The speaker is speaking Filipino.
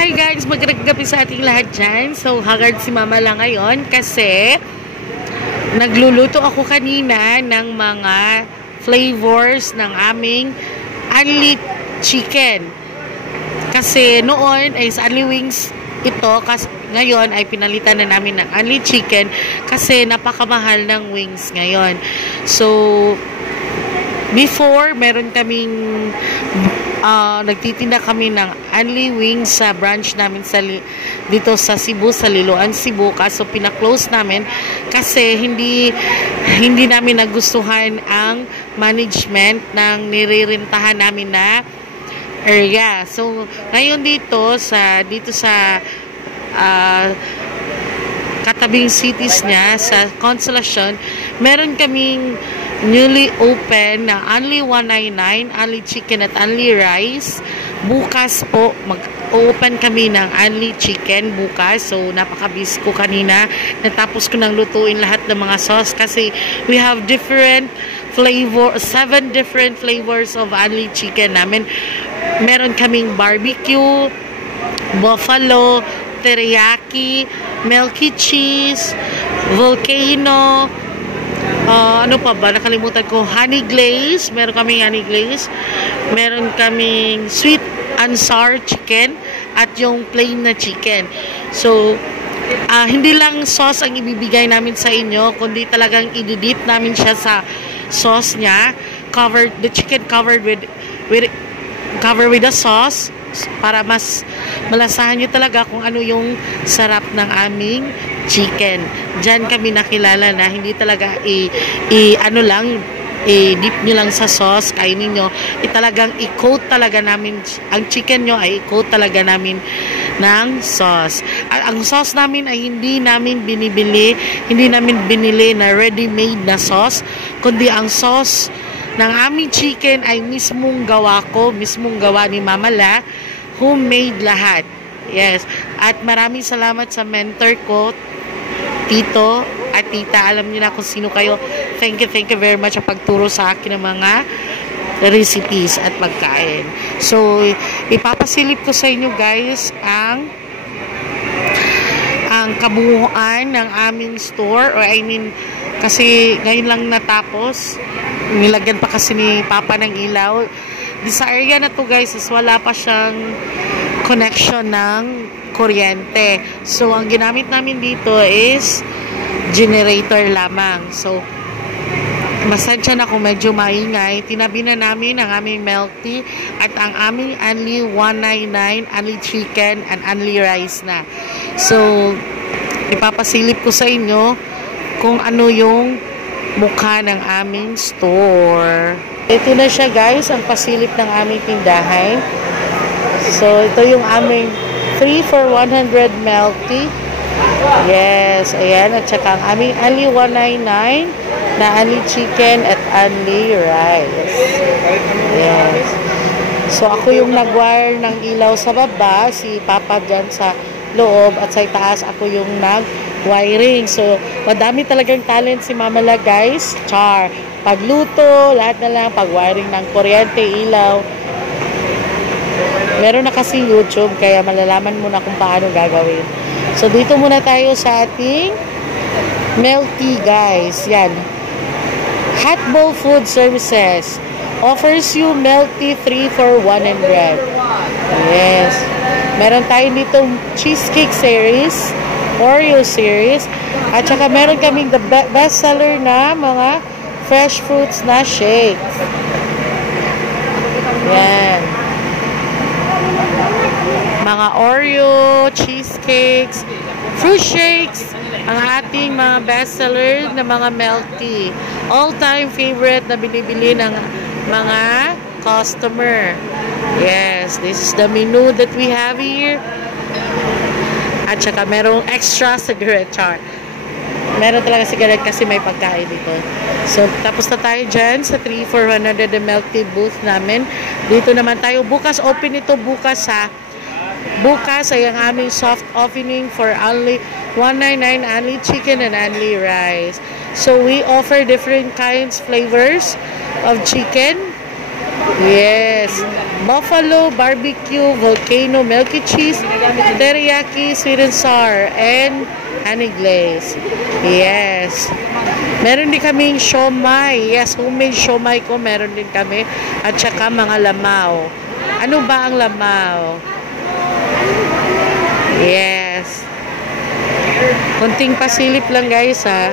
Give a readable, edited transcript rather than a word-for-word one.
Hi guys, magandang gabi sa ating lahat dyan. So, haggard si Mama lang ngayon kasi nagluluto ako kanina ng mga flavors ng aming UNLI chicken. Kasi noon ay sa UNLI wings ito, kasi ngayon ay pinalitan na namin ng UNLI chicken kasi napakamahal ng wings ngayon. So, before, meron kaming nagtitinda kami ng UNLI wings sa branch namin dito sa Cebu, sa Liloan, Cebu. Kaso pina-close namin kasi hindi namin nagustuhan ang management ng nirerentahan namin na area. So, ngayon dito sa katabing cities niya, sa Consolacion, meron kaming newly open na UNLI199, UNLI chicken at UNLI rice. Bukas po, mag-open kami ng UNLI chicken bukas. So, napaka-busy ko kanina. Natapos ko nang lutuin lahat ng mga sauce kasi we have different flavor, 7 different flavors of UNLI chicken namin. Meron kaming barbecue, buffalo, teriyaki, milky cheese, volcano, ano pa ba? Nakalimutan ko. Honey glaze. Meron kaming honey glaze. Meron kaming sweet and sour chicken at yung plain na chicken. So, hindi lang sauce ang ibibigay namin sa inyo, kundi talagang i-dip namin siya sa sauce niya. The chicken covered with the sauce para mas malasahan nyo talaga kung ano yung sarap ng aming chicken. Diyan kami nakilala na hindi talaga dip nyo lang sa sauce, kainin nyo. Talagang i-coat talaga namin ang chicken nyo, ay i-coat talaga namin ng sauce. At ang sauce namin ay hindi namin binili na ready-made na sauce, kundi ang sauce ng aming chicken ay mismong gawa ko, mismong gawa ni Mama La, homemade lahat. Yes. At maraming salamat sa mentor ko, Tito at Tita. Alam niyo na kung sino kayo. Thank you very much sa pagturo sa akin ng mga recipes at pagkain. So, ipapasilip ko sa inyo guys ang kabuuan ng aming store, or I mean, kasi ngayon lang natapos. Nilagyan pa kasi ni Papa ng ilaw. Sa area na to guys is wala pa siyang connection ng kuryente. So, ang ginamit namin dito is generator lamang. So, masensya na kung medyo maingay. Tinabi na namin ang aming milk tea at ang aming UNLI199, UNLI chicken and UNLI rice na. So, ipapasilip ko sa inyo kung ano yung mukha ng aming store. Ito na siya guys, ang pasilip ng aming tindahan. So, ito yung aming 3 for 100 milk tea. Yes, ayan. At saka ang aming UNLI199 na UNLI chicken at UNLI rice. Yes. So, ako yung nag-wire ng ilaw sa baba. Si Papa dyan sa loob. At sa itaas, ako yung nag-wiring. So, madami talagang talent si Mama La, guys. Char. Pagluto, lahat na lang. Pag-wiring ng kuryente, ilaw. Meron na kasi YouTube, kaya malalaman mo na kung paano gagawin. So, dito muna tayo sa ating milk tea, guys. Yan. Hot Bowl Food Services offers you milk tea 3 for 100. Yes. Meron tayo dito cheesecake series, Oreo series, at saka meron kaming the best seller na mga fresh fruits na shake. Yan. Mga Oreo, cheesecakes, fruit shakes, ang ating mga bestseller na mga milk tea. All-time favorite na binibili ng mga customer. Yes, this is the menu that we have here. At saka merong extra cigarette char. Meron talaga cigarette kasi may pagkain dito. So, tapos na tayo dyan sa 3 for 100 the milk tea booth namin. Dito naman tayo. Bukas, open ito bukas ha. Bukas ay ang aming soft opening for UNLI199, UNLI chicken and UNLI rice. So, we offer different kinds, flavors of chicken. Yes. Buffalo, barbecue, volcano, milky cheese, teriyaki, sweet and sour, and honey glaze. Yes. Meron din kaming siomay. Yes, homemade siomay ko. Meron din kami. At saka mga lamaw. Ano ba ang lamaw? Yes. Kunting pasilip lang guys ha.